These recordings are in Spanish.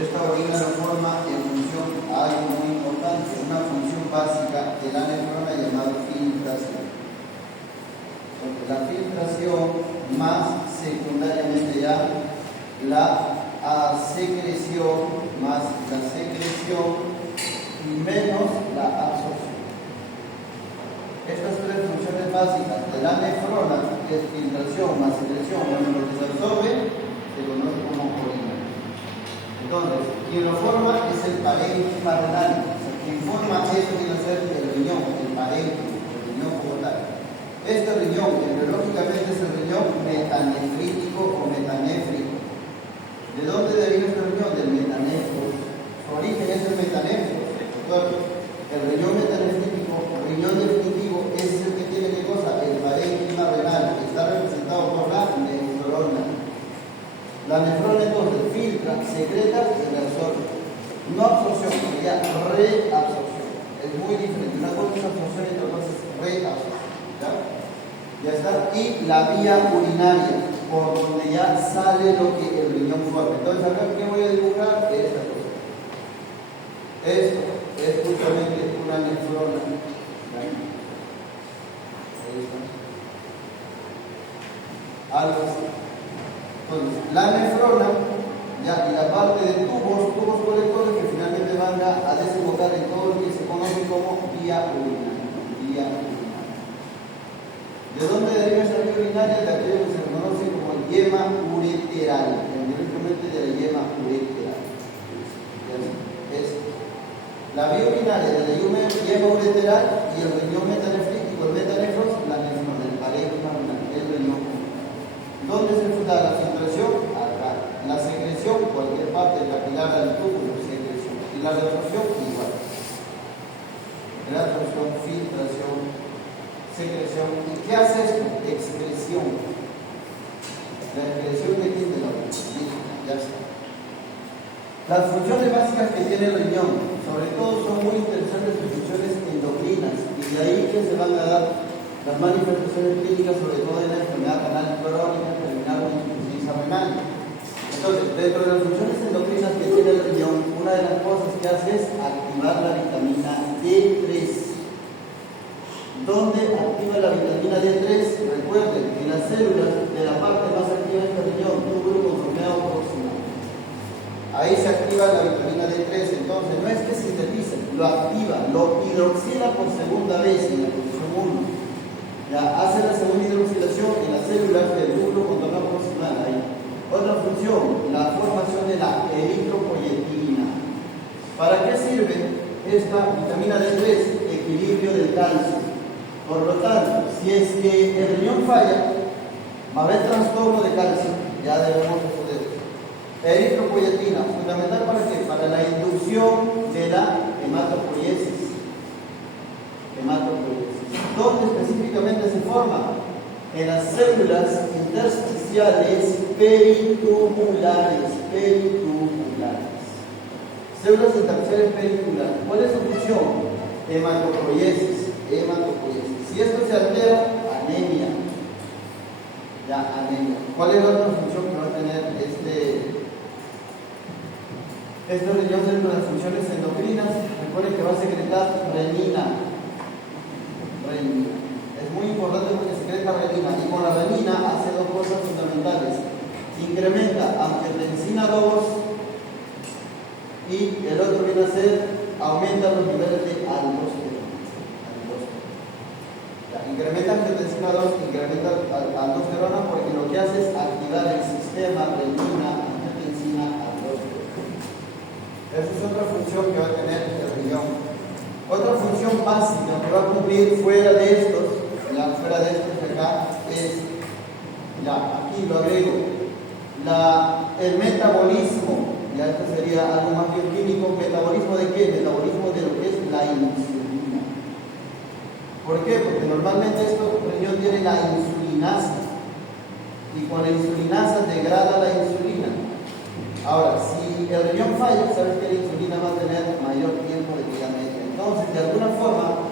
Esta orina lo forma en función a algo muy importante, una función básica de la nefrona llamada filtración. Entonces, la filtración más secundariamente ya la secreción, más la secreción y menos la absorción. Estas tres funciones básicas de la nefrona, que es filtración más secreción, cuando lo que se absorbe, se conoce como orina. Entonces, quien lo forma es el parénquima renal. O sea, quien forma eso tiene que ser el riñón, el parénquima, el riñón como tal. Este riñón, embriológicamente es el riñón metanefrítico o metanéfrico. ¿De dónde deriva este riñón? Del metanéfros. Su origen es el metanéfros. El riñón metanefrítico, el riñón definitivo, es el que tiene ¿qué cosa? El parénquima renal, que está representado por la nefrona. La nefrona entonces filtra, secreta y reabsorbe. No absorción, sería reabsorción. Es muy diferente. Una cosa es absorción y otra cosa es reabsorción. ¿Ya está? Y la vía urinaria, por donde ya sale lo que el riñón forma. Entonces, acá, ¿qué voy a dibujar? Esta cosa. Esto es justamente una nefrona. Ahí está. Algo así. Entonces, la nefrona, ya, y la parte de tubos colectores que finalmente van a desembocar en todo lo que se conoce como vía urinaria. ¿De dónde deriva esta vía urinaria? De aquello que se conoce como el yema ureteral, directamente de la yema ureteral. La vía urinaria de la yema ureteral y el riñón metanefrítico, el metanefros, la nefrona, el parénquima renal, el riñón. ¿Dónde se da la filtración? Acá. La secreción, cualquier parte capilar del túbulo, secreción. Y la reabsorción, igual. Reabsorción, filtración, secreción. ¿Y qué hace esto? Excreción. La excreción de quién? De la orina. Ya está. Las funciones básicas que tiene el riñón, sobre todo, son muy interesantes sus funciones endocrinas. Y de ahí que se van a dar las manifestaciones clínicas, sobre todo en la enfermedad renal crónica, terminal con insuficiencia renal. Entonces, dentro de las funciones endocrinas que tiene el riñón, una de las cosas que hace es activar la vitamina D3. ¿Dónde activa la vitamina D3? Recuerden que las células de la parte más activa de este riñón, túbulo conformado proximal. Ahí se activa la vitamina D3. Entonces, no es que sintetice, lo activa, lo hidroxila por segunda vez en la posición 1. Ya hace la segunda hidroxilación en las células del túbulo contorno proximal. Ahí. Otra función, la formación de la eritropoyetina. ¿Para qué sirve esta vitamina D3? Equilibrio del calcio. Por lo tanto, si es que el riñón falla, va a haber trastorno de calcio. Ya debemos resolver eso. Eritropoyetina, fundamental para qué? Para la inducción de la hematopoiesis. ¿Dónde específicamente se forma? En las células intersticiales peritumulares. Células intersticiales peritumulares. ¿Cuál es su función? Hematopoiesis. Si esto se altera, anemia. Ya, anemia. ¿Cuál es la otra función que va a tener este riñón dentro de las funciones endocrinas? Recuerden que va a secretar renina. Es muy importante porque secreta renina, y con la renina hace dos cosas fundamentales. Incrementa angiotensina 2 y el otro viene a ser aumenta los niveles de aldosterona. Incrementa angiotensina 2, incrementa aldosterona, porque lo que hace es activar el sistema renina, angiotensina, aldosterona. Esa es otra función que va a tener el riñón. Otra función básica que va a cumplir fuera de estos de acá, es, aquí lo agrego, el metabolismo. Ya esto sería algo más bioquímico. ¿Metabolismo de qué? Metabolismo de lo que es la insulina. ¿Por qué? Porque normalmente esto riñón tiene la insulinasa, y con la insulinasa degrada la insulina. Ahora, si el riñón falla, sabes que la insulina va a tener mayor tiempo de vida media. Entonces, de alguna forma,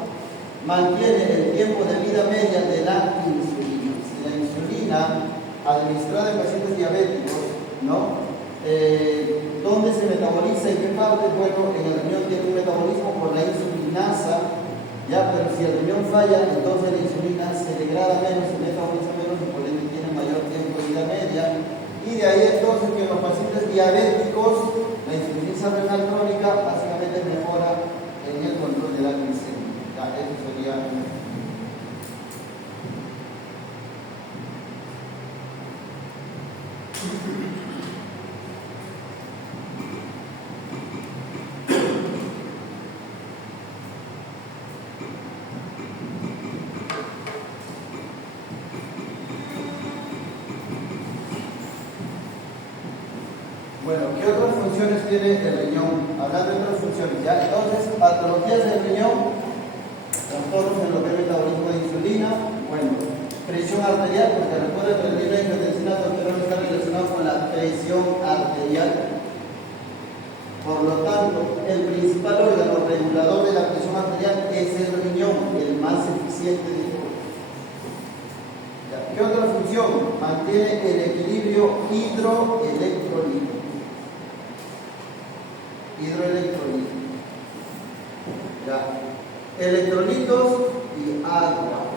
mantiene el tiempo de vida media de la insulina. Si la insulina administrada en pacientes diabéticos, ¿no? 2 ¿Dónde se metaboliza? ¿En qué parte? Bueno, en el riñón tiene un metabolismo por la insulinasa, ya, pero si el riñón falla, entonces la insulina se degrada menos, se metaboliza menos y por ende tiene mayor tiempo de vida media. Y de ahí entonces que en los pacientes diabéticos, la insuficiencia renal crónica básicamente mejora en el control de la glicemia. Ya, eso sería bueno, ¿qué otras funciones tiene el riñón? Hablando de otras funciones, ¿ya? Entonces, patologías del riñón, trastornos en lo que es el metabolismo de insulina, bueno, presión arterial, porque recuerda que el riñón de angiotensina aldosterona está relacionado con la presión arterial. Por lo tanto, el principal órgano regulador de la presión arterial es el riñón, el más eficiente de todos. ¿Qué otra función? Mantiene el equilibrio hidroelectrolítico. Electrolitos y agua.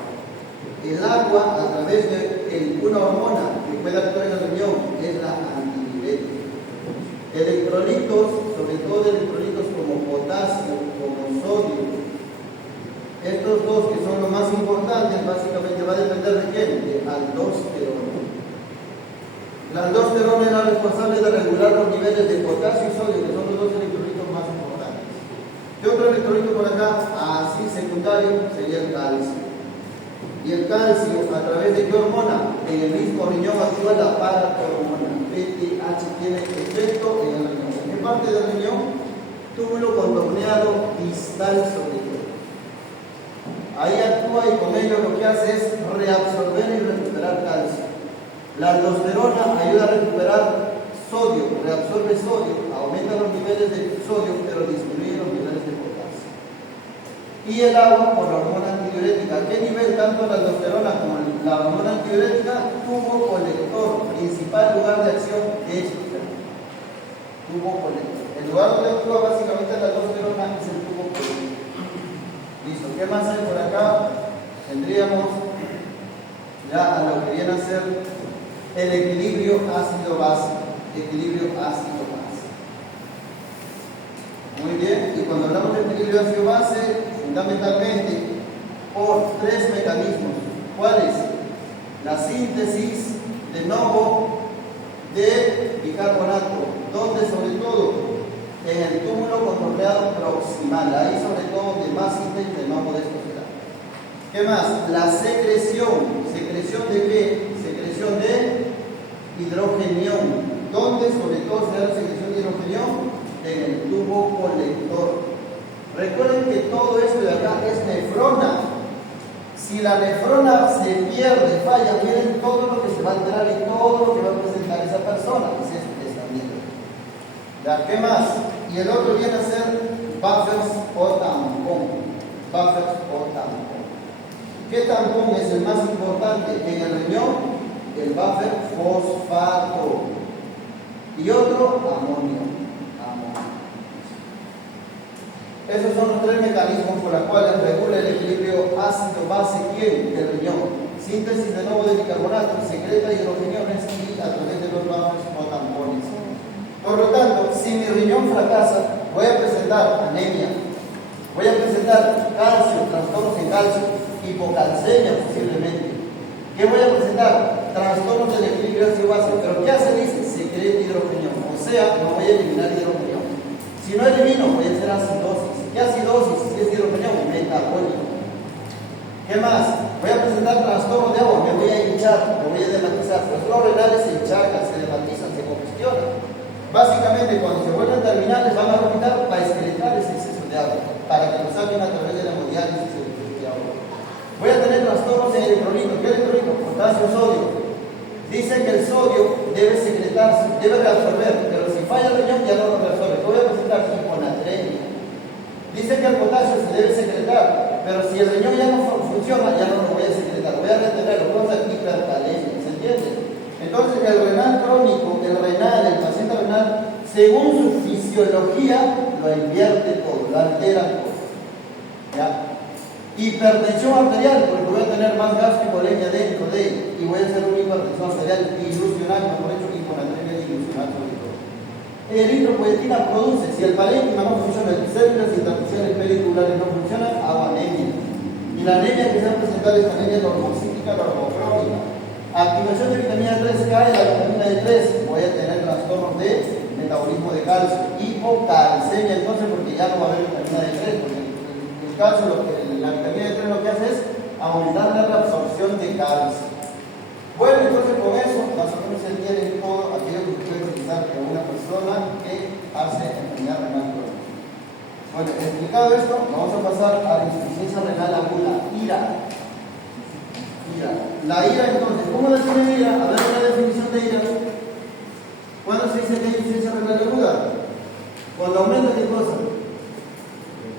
El agua, a través de una hormona que puede actuar en el riñón, es la antidiurética. Electrolitos, sobre todo electrolitos como potasio, como sodio. Estos dos, que son los más importantes, básicamente va a depender de quién, de aldosterona. La aldosterona es la responsable de regular los niveles de potasio y sodio, que son los dos electrolitos más importantes. ¿Qué otro electrolito por acá? Así secundario sería el calcio. Y el calcio, ¿a través de qué hormona? En el mismo riñón actúa la paratormona. PTH tiene efecto en el riñón. ¿En qué parte del riñón? Túbulo contorneado distal sobre todo. Ahí actúa y con ello lo que hace es reabsorber y recuperar calcio. La aldosterona ayuda a recuperar sodio, reabsorbe sodio, aumenta los niveles de sodio, pero disminuye los niveles de potasio. Y el agua por la hormona antidiurética. ¿A qué nivel? Tanto la aldosterona como la hormona antidiurética, tubo colector, principal lugar de acción de estos. Tubo colector. El lugar donde actúa básicamente la aldosterona es el tubo colector. Listo. ¿Qué más hay por acá? Tendríamos ya a lo que viene a ser el equilibrio ácido-base. Muy bien, y cuando hablamos de equilibrio ácido-base, fundamentalmente por tres mecanismos. ¿Cuáles? La síntesis de nuevo de bicarbonato, donde sobre todo en el túbulo contorneado proximal, ahí sobre todo de más síntesis de nuevo de estos hidratos. ¿Qué más? La secreción. ¿Secreción de qué? Secreción de hidrogenión. ¿Dónde sobre todo se da la secreción de hidrogenión? En el tubo colector. Recuerden que todo esto de acá es nefrona. Si la nefrona se pierde, falla, miren todo lo que se va a alterar y todo lo que va a presentar esa persona. Es esto que está viendo. ¿Ya? ¿Qué más? Y el otro viene a ser buffers o tampón. ¿Qué tampón es el más importante en el riñón? El buffer fosfato. Y otro, amonio. Esos son los tres mecanismos por los cuales regula el equilibrio ácido-base. ¿Quién? El riñón. Síntesis de nuevo de bicarbonato, secreta hidrogeniones y a través de los buffers o tampones. Por lo tanto, si mi riñón fracasa, voy a presentar anemia, voy a presentar calcio, trastornos en calcio, hipocalcemia posiblemente. ¿Qué voy a presentar? Trastornos del equilibrio ácido-base. ¿Pero qué hace? Dice, secreta hidrogenión. O sea, no voy a eliminar hidrogenión. Si no elimino, voy a hacer acidosis. ¿Qué acidosis? Si es hidrogenión, metabólico. ¿Qué más? Voy a presentar trastorno de agua, me voy a hinchar, me voy a dermatizar. Los flores renales se hinchacan, se dermatizan, se congestionan. Básicamente, cuando se vuelven terminales, van a vomitar para excretar ese exceso de agua, para que lo saquen a través de la hemodiálisis de agua. Voy a tener trastornos en electrolitos. ¿Qué electrolito? Potasio, sodio. Dicen que el sodio debe secretarse, debe reabsorber, pero si falla el riñón ya no lo reabsorbe. Voy a presentar hiponatremia. Dicen que el potasio se debe secretar, pero si el riñón ya no funciona, ya no lo voy a secretar, voy a retenerlo, vamos a hipercalesia, ¿se entiende? Entonces el renal crónico, el paciente renal según su fisiología, lo invierte todo, lo altera todo. ¿Ya? Hipertensión arterial, porque voy a tener más gas que hipolemia dentro de ella, y voy a hacer una hipertensión arterial ilusional, mejor dicho, hiponatremia ilusional sobre todo. Eritropoyetina produce, si el parénquima no funciona, las células intersticiales periculares no funcionan, hago anemia. Y la anemia que se va a presentar es anemia normocítica, normocrónica. Activación de vitamina 3, cae la vitamina D3, voy a tener trastornos de metabolismo de calcio. Hipocalcemia entonces, porque ya no va a haber vitamina D3, porque el calcio, la vitamina D3 lo que hace es aumentar la absorción de calcio. Bueno, entonces con eso más o menos se entiende todo aquello que puede utilizar en una persona que hace enfermedad renal crónica. Bueno, explicado esto, vamos a pasar a la insuficiencia renal aguda, IRA. La ira entonces, ¿cómo define ira? A ver una definición de ira. ¿Cuándo se dice que hay insuficiencia renal aguda? Cuando aumenta qué cosa.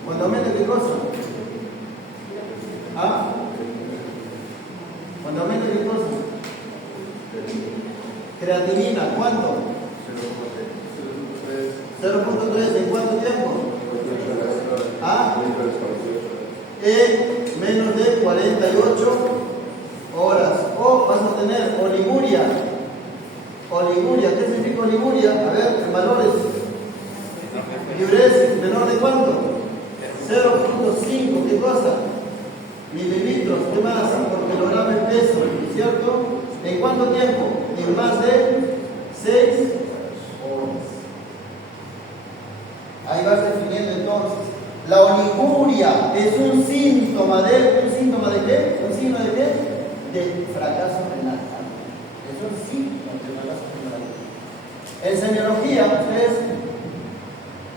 Cuando aumenta qué cosa. ¿Ah? Cuando aumenta qué cosa. Creatinina, ¿cuánto? 0.3, ¿en cuánto tiempo? ¿Ah? En menos de 48 horas. O vas a tener oliguria. Oliguria, ¿qué significa oliguria? A ver, en valores. Diuresis, menor de cuánto? 0.5, ¿qué cosa? Mililitros, ¿qué más? Por kilogramo de peso, ¿cierto? ¿En cuánto tiempo? En más de 6 horas. Ahí vas definiendo entonces. La oliguria es un síntoma de qué? ¿Un signo de qué? De fracaso renal. Es un síntoma de fracaso renal. En semiología, ustedes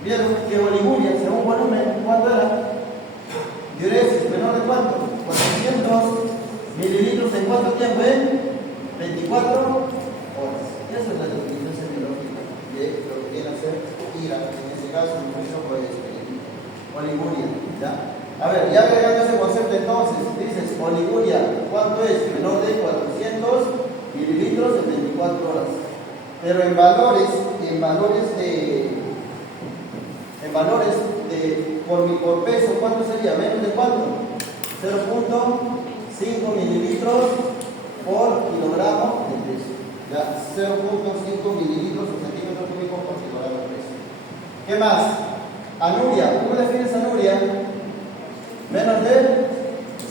vieron que oliguria, según volumen, ¿cuánto era? Diuresis, menor de cuánto? 400 mililitros en cuánto tiempo, 24 horas. Esa es la definición semiológica de lo que viene a ser ira, en este caso, oliguria, ¿ya? A ver, ya agregando ese concepto entonces, dices oliguria, ¿cuánto es? Menor de 400 mililitros en 24 horas. Pero en valores de por peso, ¿cuánto sería? ¿Menos de cuánto? 0.5 mililitros por kilogramo de peso. Ya, 0.5 mililitros o centímetros cúbicos por kilogramo de peso. ¿Qué más? Anuria, ¿cómo defines anuria? Menos de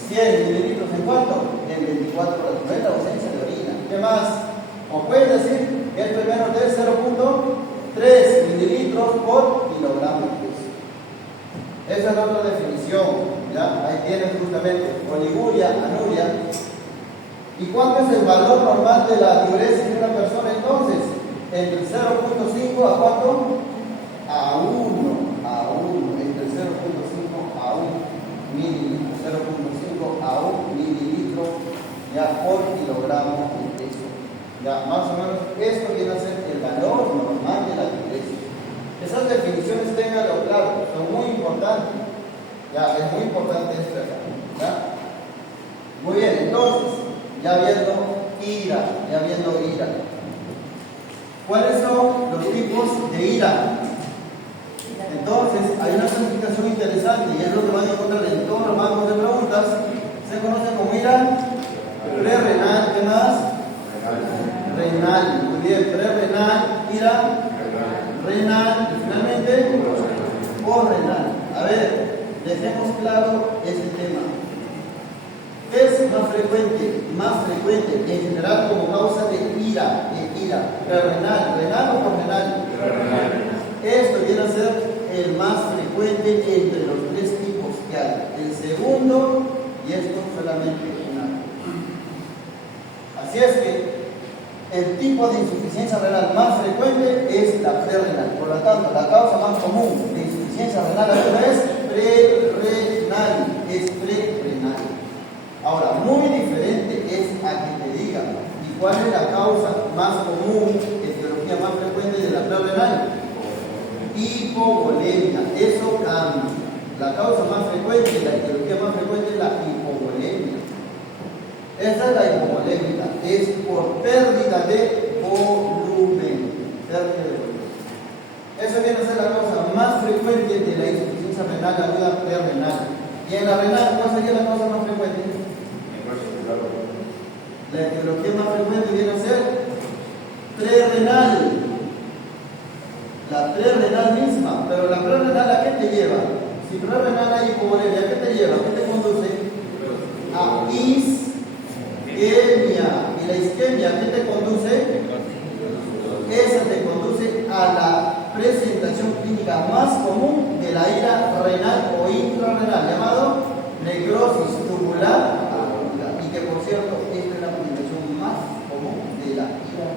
100 mililitros en cuánto? En 24 horas. No es la ausencia de orina. ¿Qué más? O puedes decir que esto es menos de 0.3 mililitros por kilogramo de peso. Esa es la otra definición. ¿Ya? Ahí tienes justamente oliguria, anuria. ¿Y cuánto es el valor normal de la diuresis de una persona entonces? Entre 0.5 a cuánto? A 1. Entre 0.5 a 1 mililitro, 0.5 a 1 mililitro ya por kilogramo de peso. Ya más o menos esto viene a ser el valor normal de la diuresis. Esas definiciones ténganlo claro, son muy importantes. Ya, es muy importante esto acá. ¿Ya? Muy bien, entonces, ya viendo ira. ¿Cuáles son los tipos de ira? Entonces, hay una clasificación interesante y es lo que van a encontrar en todos los bancos de preguntas. Se conoce como ira prerrenal. ¿Qué más? Renal. Muy bien, prerrenal, ira renal y finalmente porrenal. A ver, dejemos claro ese tema. ¿Qué es más frecuente? Más frecuente en general como causa de ira, prerrenal, renal o porrenal. Esto viene a ser el más frecuente entre los tres tipos que hay. El segundo, y esto solamente una. Así es que el tipo de insuficiencia renal más frecuente es la prerrenal. Por lo tanto, la causa más común de insuficiencia renal aguda es prerrenal. Ahora, muy diferente es a que te digan ¿y cuál es la causa más común, etiología más frecuente de la prerrenal? Hipovolemia. Eso cambia. La causa más frecuente, la etiología más frecuente es la hipovolemia. Esa es la hipovolemia, es por pérdida de volumen. frecuente de la insuficiencia renal aguda prerrenal? Y en la renal, ¿cuál sería la causa más frecuente? La etiología más frecuente viene a ser prerrenal. La prerrenal misma, pero la prerrenal ¿a qué te lleva? Si prerrenal hay hipovolemia, ¿a qué te lleva? ¿A qué te conduce? A isquemia. ¿Y la isquemia a qué te conduce? Esa te conduce a la presentación clínica más común de la ira renal o intrarrenal, llamado necrosis tubular aguda. Y que por cierto, esta es la presentación más común de la ira.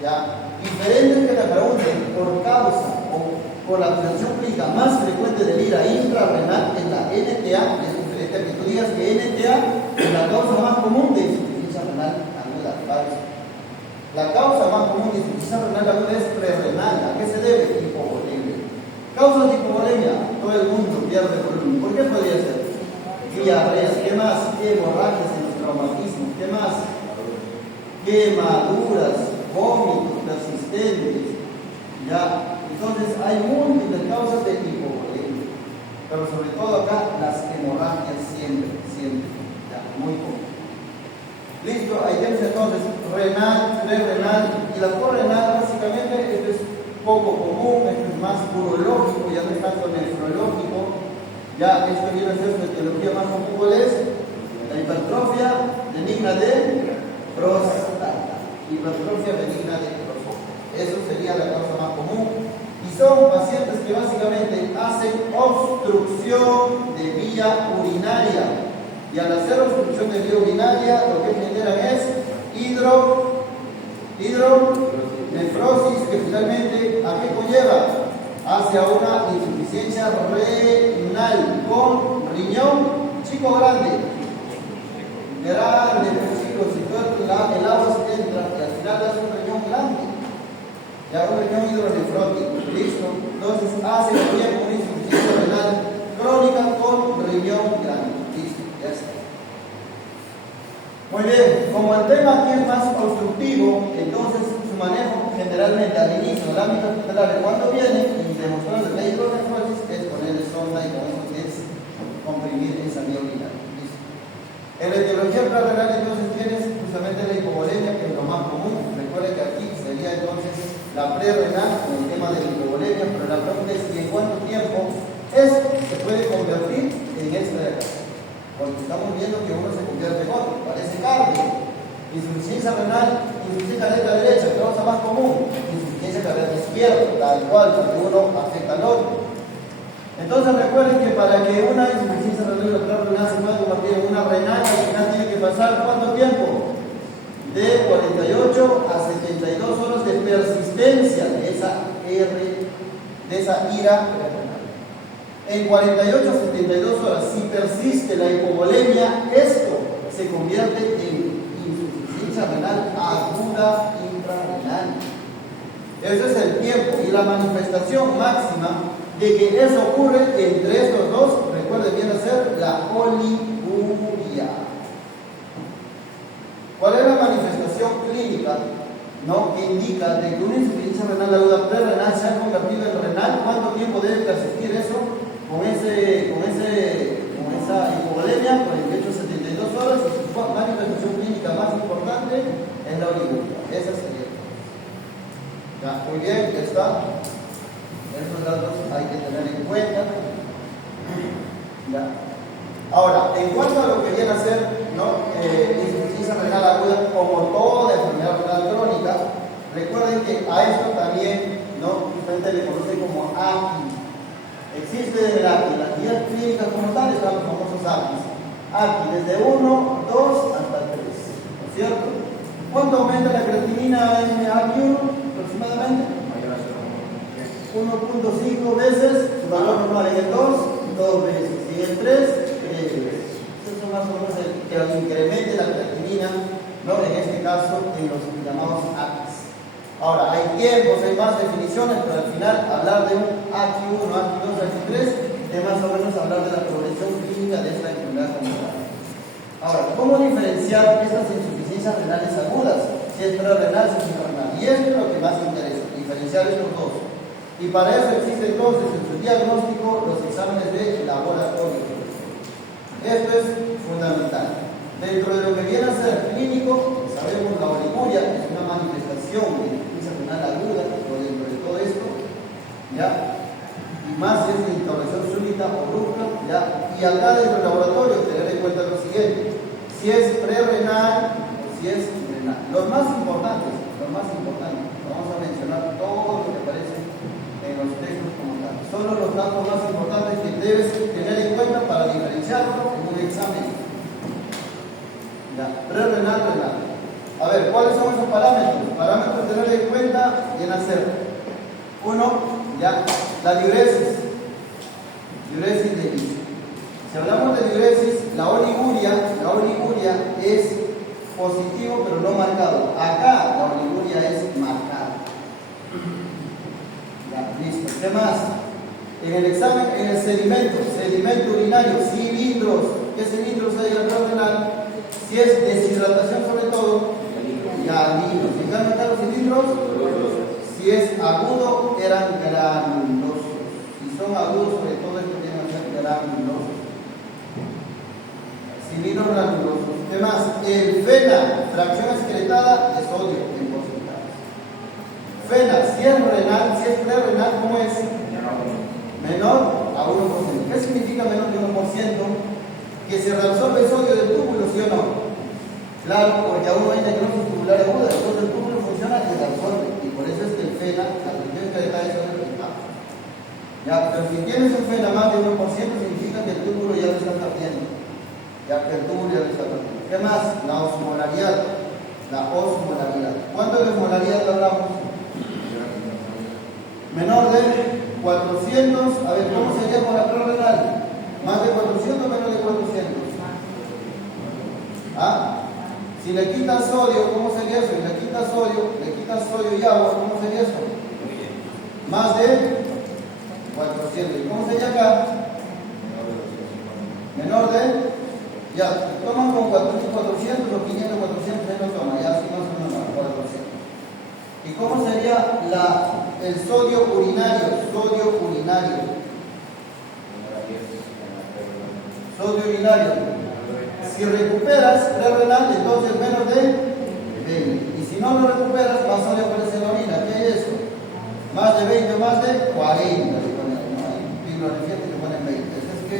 Ya, diferente que te pregunten por causa o por la presentación clínica más frecuente de la ira intrarrenal es la NTA, es diferente a que tú digas que NTA es la causa más común de insuficiencia renal aguda. La causa más común de insuficiencia renal aguda es prerrenal. ¿A qué se debe? Hipovolemia. Causas de hipovolemia, todo el mundo pierde volumen. ¿Por qué podría ser? Diarreas, ¿qué más? Hemorragias en los traumatismos, ¿qué más? Quemaduras, vómitos persistentes. Ya, entonces hay múltiples causas de hipovolemia, pero sobre todo acá las hemorragias siempre, ya, muy común. Listo, ahí tienes entonces renal, prerrenal y la porrenal. Básicamente esto es poco común, esto es más urológico, ya no es tanto nefrológico. Ya esto viene a ser su etiología más común. ¿Cuál es? La hipertrofia benigna de próstata. Hipertrofia benigna de próstata. Eso sería la causa más común. Y son pacientes que básicamente hacen obstrucción de vía urinaria. Y al hacer obstrucción de vía urinaria, lo que generan es hidronefrosis, que finalmente ¿a qué conlleva? Hacia una insuficiencia renal con riñón chico grande. Grande, chicos, si el agua se entra y al final das un riñón grande. Ya un riñón hidronefrótico, listo. Entonces hace también una insuficiencia renal crónica con riñón grande. Ya está. Muy bien, como el tema aquí es más obstructivo, entonces su manejo generalmente al inicio del ámbito hospitalario, cuando viene y demostrando el médico de nefrosis, es ponerle sonda y con eso es comprimir esa vía urinaria. En la etiología prerrenal entonces tienes justamente la hipovolemia, que es lo más común. Recuerden que aquí sería entonces la prerrenal con el tema de la hipovolemia, pero la pregunta es en cuánto tiempo esto se puede convertir en esta de acá. Porque estamos viendo que uno se convierte en otro, parece cardio. Insuficiencia renal, insuficiencia cardíaca derecha, que es la más común. Insuficiencia cardíaca izquierda, tal cual, porque uno afecta al otro. Entonces recuerden que para que una insuficiencia renal se pueda convertir en una renal, al final tiene que pasar ¿cuánto tiempo? De 48 a 72 horas de persistencia de esa ira renal. En 48 a 72 horas, si persiste la hipovolemia, esto se convierte en insuficiencia renal aguda intrarrenal. Ese es el tiempo y la manifestación máxima de que eso ocurre entre estos dos. Recuerden, viene a ser la oliguria. ¿Cuál es la manifestación clínica, no, que indica de que una insuficiencia renal aguda prerrenal se ha convertido en renal? ¿Cuánto tiempo debe persistir eso? Con esa hipovolemia, 48 a 72 horas, y su manifestación clínica más importante es la oliguria. Esa sería. Ya, muy bien, ya está. Esos datos hay que tener en cuenta. Ya. Ahora, en cuanto a lo que viene a ser, ¿no? Insuficiencia renal aguda, como toda enfermedad renal crónica, recuerden que a esto también, ¿no? Ustedes le conocen como AQI. Existe el AQI, las guías clínicas como tal están los famosos AQIs. AQI desde 1, 2 hasta 3, ¿no es cierto? ¿Cuánto aumenta la creatinina en AQI 1 aproximadamente? 1.5 veces su valor normal. En el 2, 2 veces. Y en el 3, 3 veces. Eso más o menos el que incremente la creatinina, ¿no? En este caso, en los llamados AQIs. Ahora, hay tiempos, hay más definiciones, pero al final hablar de un AQI 1, AQI 2, AQI 3 es más o menos hablar de la progresión clínica de esta enfermedad comunitaria. Ahora, ¿cómo diferenciar estas insuficiencias renales agudas? Si es prerrenal, si es intrarrenal. Y esto es lo que más interesa, diferenciar estos dos. Y para eso existe entonces en su diagnóstico los exámenes de laboratorio. Esto es fundamental. Dentro de lo que viene a ser clínico, sabemos la oliguria es una manifestación de insuficiencia renal aguda, pero dentro de todo esto, ¿ya? Y más es de intervención súbita o brusca, ¿ya? Y acá dentro del laboratorio, tener en cuenta lo siguiente: si es prerrenal o si es renal. Los más importantes, vamos a mencionar todo lo que aparece en los textos como tal. Solo los datos más importantes que debes tener en cuenta para diferenciarlo en un examen. Ya, prerrenal, renal. A ver, ¿cuáles son esos parámetros? Parámetros a tener en cuenta y en hacer. Uno, ya, la diuresis de inicio. Si hablamos de diuresis, la oliguria es positivo pero no marcado. Acá la oliguria es marcada. Ya, listo. ¿Qué más? En el examen, en el sedimento urinario, cilindros. ¿Qué cilindros hay en la renal? Si es deshidratación sobre todo, ya libros. Si están acá los cilindros, si es agudo, eran granulosos. Si son agudos, sobre todo esto tienen que ser granulosos. Cilindros granulosos. ¿Qué más? El fena, fracción excretada de sodio en porcentaje. Fena, si es renal, si es prerrenal, ¿cómo es? Menor a 1%. ¿Qué significa menor de 1%? Que se reabsorbe sodio del túbulo, ¿sí o no? Claro, porque aún no hay necrosis tubular aguda, entonces el túbulo funciona y se reabsorbe. Y por eso es que el fena, la fracción excretada de sodio es baja. Ya, pero si tienes un fena más de 1%, significa que el túbulo ya lo está perdiendo. Ya que el túbulo ya lo está perdiendo. ¿Qué más? La osmolaridad. ¿Cuánto de osmolaridad hablamos? Menor de 400. A ver, ¿cómo sería con la prerrenal? ¿Más de 400 o menos de 400? ¿Ah? Si le quitas sodio, ¿cómo sería eso? Si le quitas sodio y agua, ¿cómo sería eso? Más de 400. ¿Y cómo sería acá? Menor de... Ya, toman con 400 o 500, 400, no toma, ya así más o menos 400. ¿Y cómo sería el sodio urinario? Sodio urinario. Si recuperas prerrenal, entonces menos de 20. Y si no lo recuperas, más sodio aparece en la orina. ¿Qué es eso? Más de 20 o más de 40. Hay bibliografías que te ponen 20. Es que,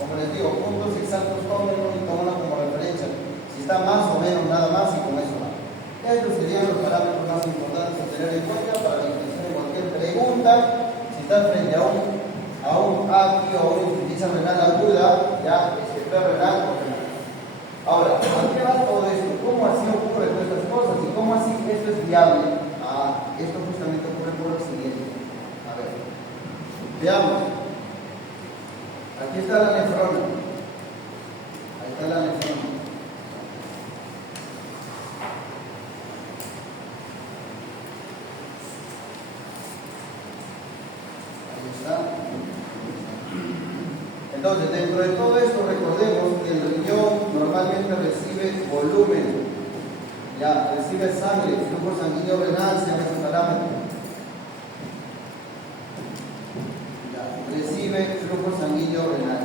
como les digo, puntos exactos tómenlo y tómalo como referencia. Si está más o menos, nada más, y con eso va. Estos serían los parámetros más importantes a tener en cuenta para la intención de cualquier pregunta. Si estás frente a un AQI o una insuficiencia renal aguda, ya renal o renal. Ahora, ¿a qué va todo esto? ¿Cómo así ocurre todas estas cosas? ¿Y cómo así esto es viable? Esto justamente ocurre por lo siguiente. A ver, veamos. Aquí está la nefrona. Ahí está la nefrona. Ahí está. Entonces, dentro de todo esto, recordemos que el riñón normalmente recibe volumen, ya, recibe sangre, flujo sanguíneo renal, se llama ese parámetro. Ya, recibe flujo sanguíneo renal.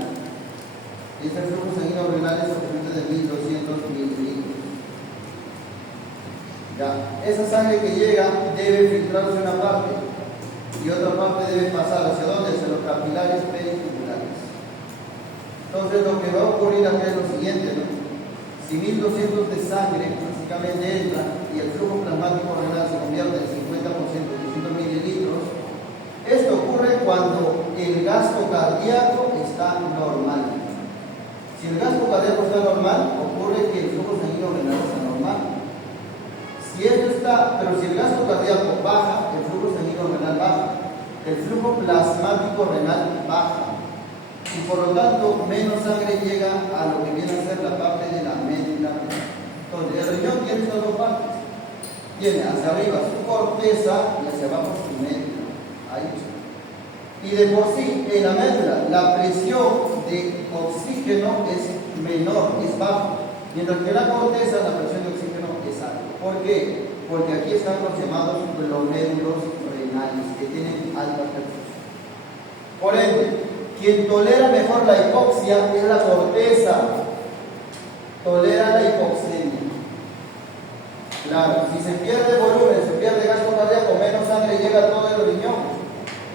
Este flujo sanguíneo renal es obviamente de 1200 mililitros. Ya, esa sangre que llega debe filtrarse una parte y otra parte debe pasar hacia dónde? Hacia los capilares periculares. Entonces lo que va a ocurrir acá es lo siguiente, ¿no? Si 1200 de sangre básicamente entra y el flujo plasmático renal se convierte en 50% de 200 mililitros, esto ocurre cuando el gasto cardíaco está normal. Si el gasto cardíaco está normal, ocurre que el flujo sanguíneo renal está normal. Si el gasto cardíaco baja, el flujo sanguíneo renal baja, el flujo plasmático renal baja. Y por lo tanto, menos sangre llega a lo que viene a ser la parte de la médula. Entonces, el riñón tiene estas dos partes. Tiene hacia arriba su corteza y hacia abajo su médula. Ahí está. Y de por sí, en la médula, la presión de oxígeno es menor, es baja. Mientras que en la corteza, la presión de oxígeno es alta. ¿Por qué? Porque aquí están los llamados glomérulos renales, que tienen alta Por ende, quien tolera mejor la hipoxia es la corteza. Tolera la hipoxemia. Claro, si se pierde volumen, se pierde gasto cardíaco, menos sangre llega a todo el riñón.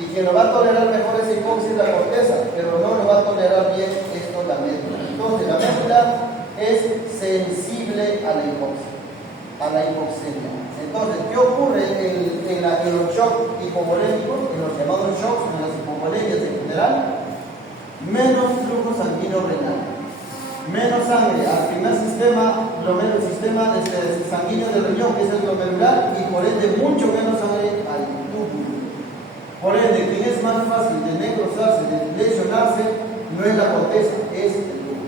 Y quien lo va a tolerar mejor esa hipoxia es la corteza, pero no lo va a tolerar bien esto la médula. Entonces, la médula es sensible a la hipoxia, a la hipoxemia. Entonces, ¿qué ocurre en los shocks hipovolémicos, en los llamados shocks, en las hipovolemias en general? Menos flujo sanguíneo renal. Menos sangre al primer sistema, el sistema sanguíneo del riñón, que es el glomerular, y por ende mucho menos sangre al túbulo. Por ende, quien es más fácil de necrosarse, de lesionarse, no es la corteza, es el túbulo.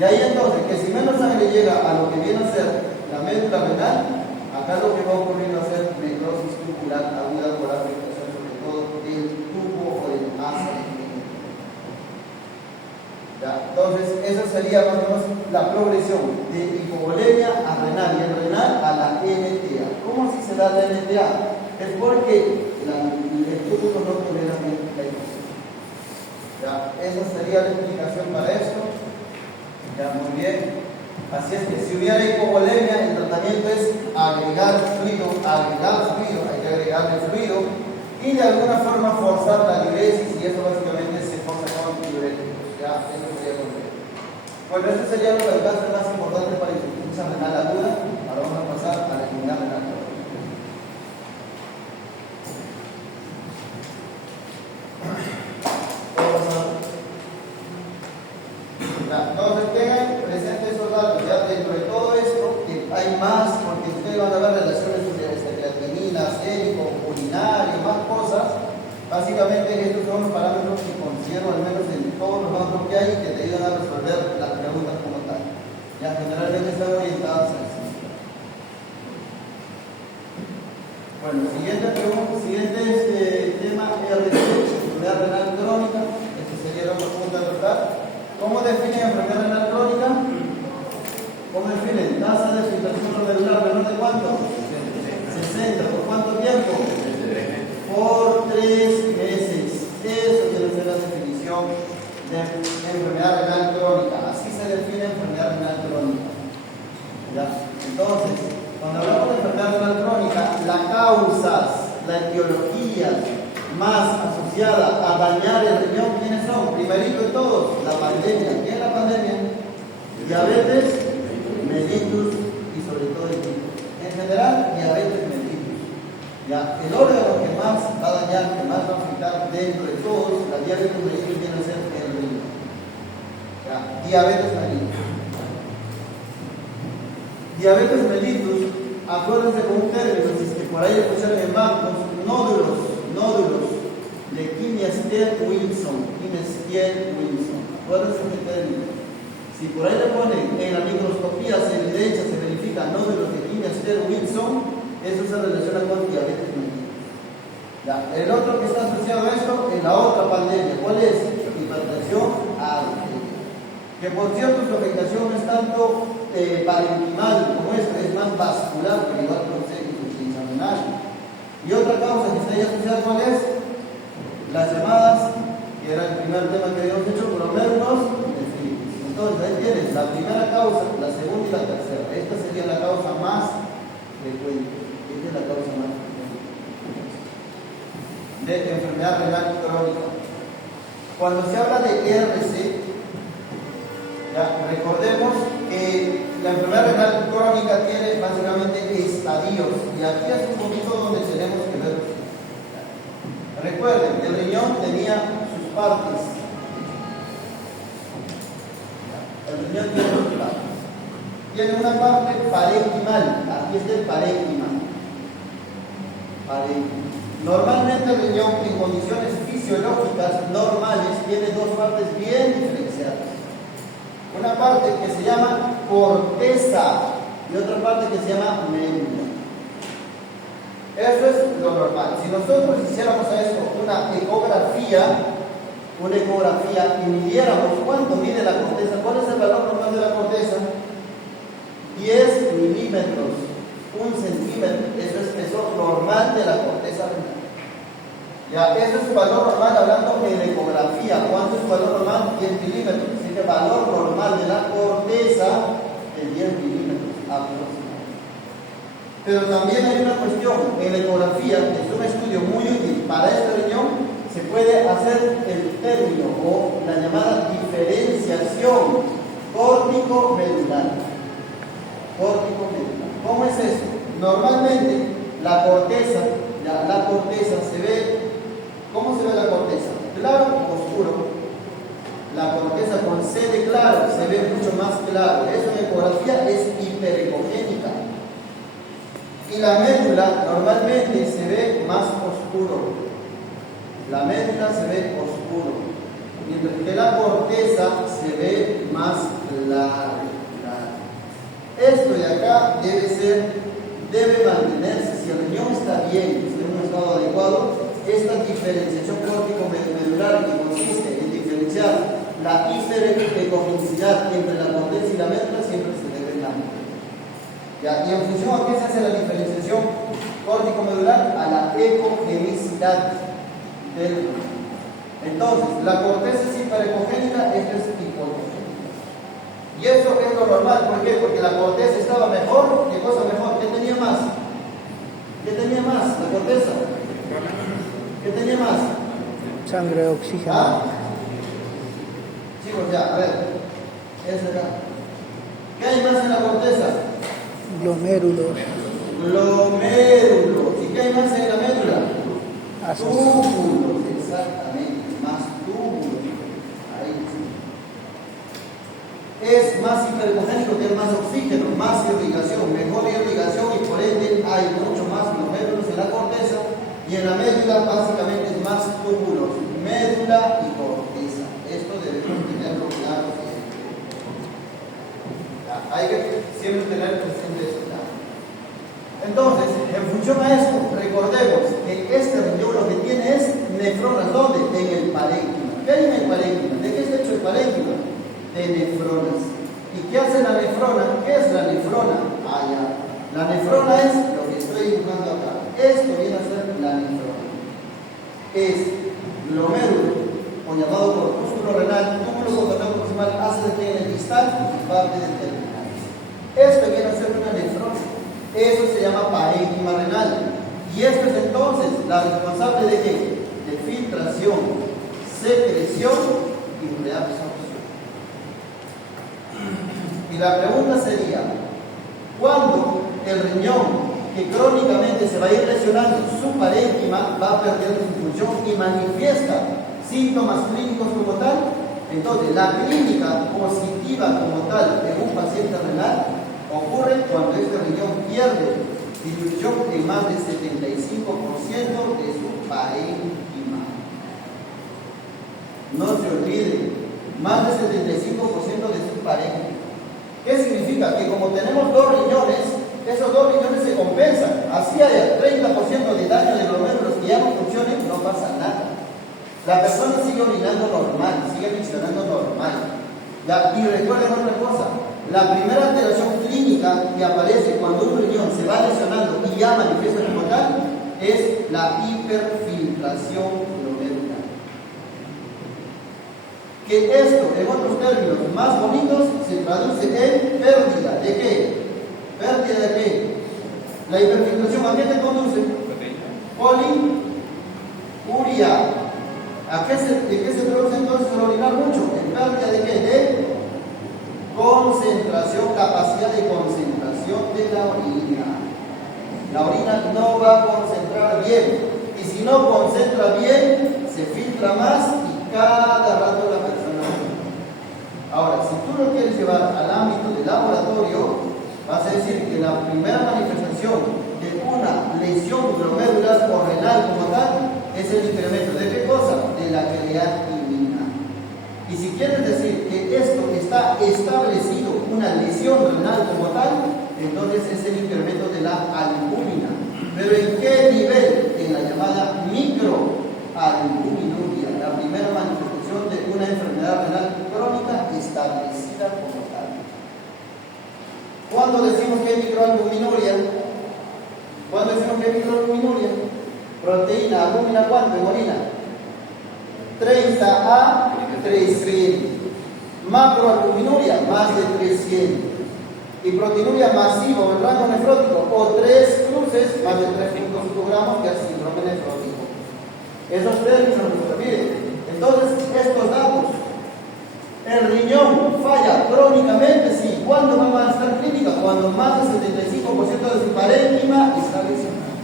De ahí entonces, que si menos sangre llega a lo que viene a ser la médula renal, acá lo que va a ocurrir va a ser necrosis tubular aguda por afectación sobre todo del tubo o del asa. Entonces, esa sería más o menos la progresión de hipovolemia a renal y el renal a la NTA. ¿Cómo así se da la NTA? Es porque el túbulo no tolera bien la hipoxemia. Esa sería la explicación para esto. Ya, muy bien. Así es que si hubiera hipovolemia, el tratamiento es agregar fluido, hay que agregarle fluido y de alguna forma forzar la diuresis, y eso básicamente se forza con diuréticos. Ya, eso sería lo que. Bueno, este sería lo que alcanza más importante para la insuficiencia renal aguda. Ahora vamos a pasar a la enfermedad renal crónica. Entonces tengan presentes esos datos. Ya dentro de todo esto, que hay más, porque ustedes van a ver relaciones sobre creatinina, acénico, urinario, más cosas. Básicamente estos son los parámetros que considero, al menos en todos los bancos que hay, que te ayudan a resolver las preguntas como tal. Ya generalmente están orientadas a eso. Bueno, siguiente pregunta, siguiente tema, RC, enfermedad renal crónica. Este sería el otro punto a tratar. ¿Cómo definen enfermedad renal crónica? ¿Cómo definen? Tasa de filtración glomerular menor de cuánto? 60. ¿Por cuánto tiempo? Por 3 meses. Eso quiere ser la definición de enfermedad renal crónica. Así se define enfermedad renal crónica. ¿Ya? Entonces, cuando hablamos de enfermedad renal crónica, las causas, la etiología más asociada a dañar el riñón, ¿quiénes son? Primerito de todos, la pandemia. ¿Qué es la pandemia? Diabetes, mellitus y sobre todo el tifus. En general, diabetes, mellitus. Ya, el órgano que más va a dañar, que más va a afectar dentro de todos, la diabetes mellitus viene a ser el riñón. Ya, diabetes mellitus. Diabetes mellitus, acuérdense con un término, si es que por ahí escucharon en bancos, nódulos de Kimister-Wilson. Acuérdense de este término. Si por ahí le ponen en la microscopía, se evidencia, se verifica nódulos de Kimister-Wilson, eso se relaciona con diabetes mellitus. Ya, el otro que está asociado a esto es la otra pandemia. ¿Cuál es? Hipertensión arterial. Que por cierto, su afectación no es tanto parenquimal como esta, es más vascular, pero igual produce insuficiencia renal. Y otra causa que está ahí asociada, ¿cuál es? Las llamadas, que era el primer tema que habíamos hecho, glomérulos nefritis. Entonces, ahí tienes la primera causa, la segunda y la tercera. Esta sería la causa más frecuente. Esta es la causa más frecuente de enfermedad renal crónica. Cuando se habla de RC, ya, recordemos que la enfermedad renal crónica tiene básicamente estadios, y aquí es un poquito donde tenemos que ver. Recuerden, el riñón tenía sus partes. El riñón tiene sus partes. Tiene una parte parenquimal, aquí está el parénquima. Normalmente el riñón en condiciones fisiológicas normales tiene dos partes bien diferenciadas. Una parte que se llama corteza y otra parte que se llama médula. Eso es lo normal. Si nosotros hiciéramos a esto una ecografía y midiéramos cuánto mide la corteza, ¿cuál es el valor normal de la corteza? 10 milímetros, 1 centímetro, eso es el espesor normal de la corteza renal. Ya, ese es su valor normal hablando de ecografía. ¿Cuánto es su valor normal? 10 milímetros. Así que el valor normal de la corteza es 10 milímetros aproximadamente. Pero también hay una cuestión en ecografía, que es un estudio muy útil para este riñón. Se puede hacer el término o la llamada diferenciación córtico-medular. Córtico-medular. ¿Cómo es eso? Normalmente la corteza se ve. ¿Cómo se ve la corteza? Claro o oscuro. La corteza con C de claro se ve mucho más claro. Eso en ecografía es hiperecogénica. Y la médula normalmente se ve más oscuro. La médula se ve oscuro. Mientras que la corteza se ve más claro. Esto de acá debe mantenerse. Si el riñón está bien, está en un estado adecuado, esta diferenciación córtico-medular que consiste en diferenciar la hiperecogenicidad entre la corteza y la médula siempre se debe mantener. ¿Ya? Y en función a qué se hace la diferenciación córtico-medular, a la ecogenicidad del riñón. Entonces, la corteza es hiperecogénica, esto es hipocogénica. Y eso es lo normal. ¿Por qué? Porque la corteza estaba mejor. ¿Qué cosa mejor? ¿Qué tenía más? ¿Qué tenía más la corteza? ¿Qué tenía más? Sangre, oxígeno. ¿Ah? Chicos, ya, a ver. Es acá. ¿Qué hay más en la corteza? Glomérulos. Glomérulos. ¿Y qué hay más en la médula? Túbulos. Exactamente, más túbulos. Ahí. Es más hiperecogénico, tiene más oxígeno, más irrigación, mejor irrigación y por ende hay mucho más glomérulos en la corteza. Y en la médula básicamente es más túbulos, médula y corteza. Esto debemos tenerlo claro siempre. Hay que siempre tener presente eso. Entonces, en función a esto, recordemos que este riñón lo que tiene es nefronas. ¿Dónde? En el parénquima. ¿Qué hay en el parénquima? ¿De qué está hecho el parénquima? De nefronas. ¿Y qué hace la nefrona? ¿Qué es la nefrona? Ah, ya. La nefrona es lo que estoy dibujando acá. Esto viene a ser la nefrona. Es glomérulo, o llamado corpúsculo renal, túbulo contornado proximal, hace de que en el distal y parte del terminal. Esto viene a ser una nefrona. Eso se llama parénquima renal. Y esto es entonces la responsable de qué? De filtración, secreción y reabsorción. Y la pregunta sería, ¿cuándo el riñón que crónicamente se va a ir lesionando su parénquima va perdiendo su función y manifiesta síntomas clínicos como tal? Entonces, la clínica positiva como tal de un paciente renal ocurre cuando este riñón pierde dilución en más del 75% de su parénquima. No se olvide, más del 75% de su parénquima. ¿Qué significa? Que como tenemos dos riñones, esos dos riñones se compensan. Así hay 30% de daño de glomérulos que ya no funcionen, no pasa nada. La persona sigue orinando normal, sigue funcionando normal. ¿Ya? Y recuerden otra cosa, la primera alteración clínica que aparece cuando un riñón se va lesionando y ya manifiesta como tal es la hiperfiltración glomerular. Que esto, en otros términos más bonitos, se traduce en pérdida de qué? ¿Pérdida de qué? La hiperfiltración, ¿a qué te conduce? Poliuria. ¿De qué se traduce entonces el orinar mucho? ¿En pérdida de qué? De concentración, capacidad de concentración de la orina. La orina no va a concentrar bien. Y si no concentra bien, se filtra más y cada rato la persona. Ahora, si tú lo quieres llevar al ámbito del laboratorio, vas a decir que la primera manifestación de una lesión glomerular o renal como tal es el incremento de qué cosa? De la creatinina. Y si quieres decir que esto está establecido, una lesión renal como tal, entonces es el incremento de la albúmina. ¿Pero en qué nivel? En la llamada microalbuminuria, la primera manifestación de una enfermedad renal crónica establecida como tal. ¿Cuándo decimos que hay microalbuminuria? ¿Cuándo decimos que hay microalbuminuria? Proteína, albúmina, ¿cuánto en orina? 30 a 300. Macroalbuminuria, más de 300. Y proteinuria masiva en rango nefrótico, o 3 cruces, más de 3.5 gramos, que es síndrome nefrótico. Esos términos nos olviden. Entonces, estos datos, el riñón falla crónicamente, sí. ¿Cuándo va a manifestar clínica? Cuando más del 75% de su parénquima está lesionado.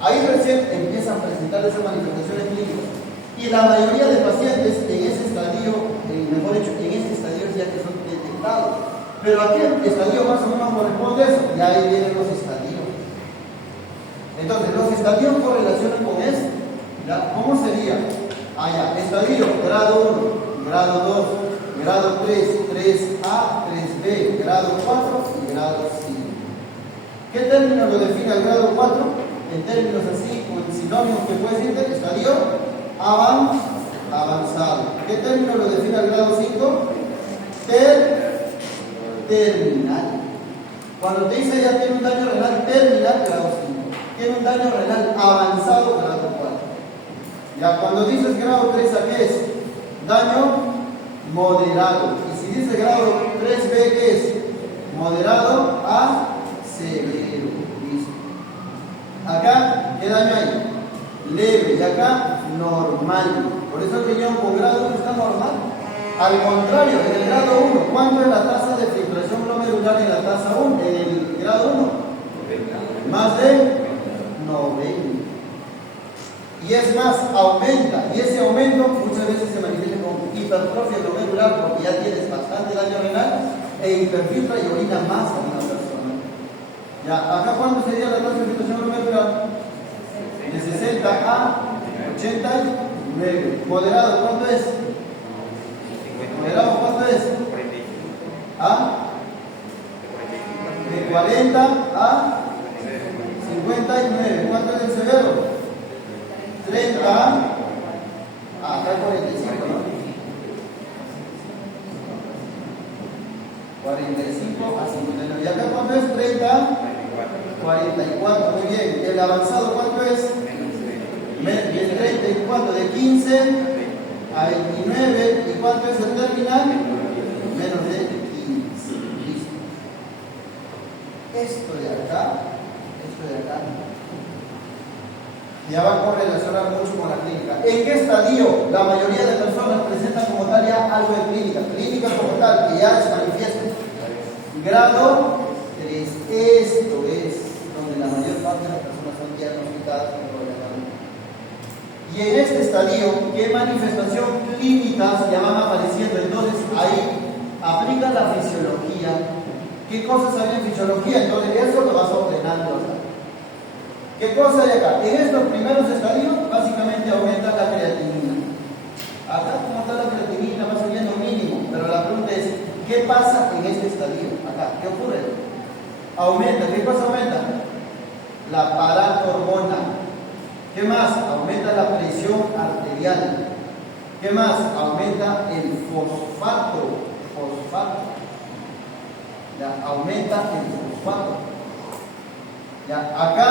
Ahí recién empiezan a presentar esas manifestaciones clínicas. Y la mayoría de pacientes en ese estadio, mejor dicho, en ese estadio ya que son detectados. Pero ¿a qué estadio más o menos corresponde eso? Y ahí vienen los estadios. Entonces, los estadios correlacionan con esto. ¿Ya? ¿Cómo sería? Allá, estadio, grado 1, grado 2, grado 3, 3A, 3B, grado 4 y grado 5. ¿Qué término lo define el grado 4? En términos así, con sinónimos que puede decirte, estadio avanzado. ¿Qué término lo define el grado 5? Terminal. Cuando te dice ya tiene un daño renal terminal, grado 5. Tiene un daño renal avanzado, grado 4. Ya cuando dices grado 3, ¿a qué es? Daño moderado. Y si dices grado 3B, ¿qué es? Moderado a severo. Listo. Acá, ¿qué daño hay? Leve. Y acá, normal. Por eso el riñón con grado 1 está normal. Al contrario, en el grado 1, ¿cuánto es la tasa de filtración glomerular en la tasa 1? En el grado 1, más de 90. Y es más, aumenta. Y ese aumento muchas veces se manifiesta con hipertrofia glomerular porque ya tienes bastante daño renal e hiperfiltra y orina más a una persona. Ya, acá ¿cuánto sería la tasa de filtración glomerular? De 60 a 89. Moderado, ¿cuánto es? Moderado, ¿cuánto es? ¿Ah? De 40 a 59. ¿Cuánto es el severo? 30 acá 45, ¿no? 45 a 59. ¿Y acá cuánto es? 30, 44. Muy bien. ¿El avanzado cuánto es? De 30 y cuánto? De 15 a 29. ¿Y cuánto es el terminal? Menos de 15. Listo. Esto de acá ya va a correlacionar mucho con la clínica. ¿En qué estadio la mayoría de personas presentan como tal ya algo de clínica? Clínica como tal, que ya se manifiesta. Grado 3. Esto es donde la mayor parte de las personas son diagnosticadas con problemas. Y en este estadio, ¿qué manifestación clínicas ya van apareciendo? Entonces ahí aplica la fisiología. ¿Qué cosas hay en fisiología? Entonces eso lo vas ordenando acá. ¿Qué cosa hay acá? En estos primeros estadios, básicamente aumenta la creatinina. Acá, como está la creatinina, va subiendo mínimo. Pero la pregunta es, ¿qué pasa en este estadio? Acá, ¿qué ocurre? Aumenta. ¿Qué cosa aumenta? La paratormona. ¿Qué más? Aumenta la presión arterial. ¿Qué más? Aumenta el fosfato. Ya, aumenta el fosfato. Ya, acá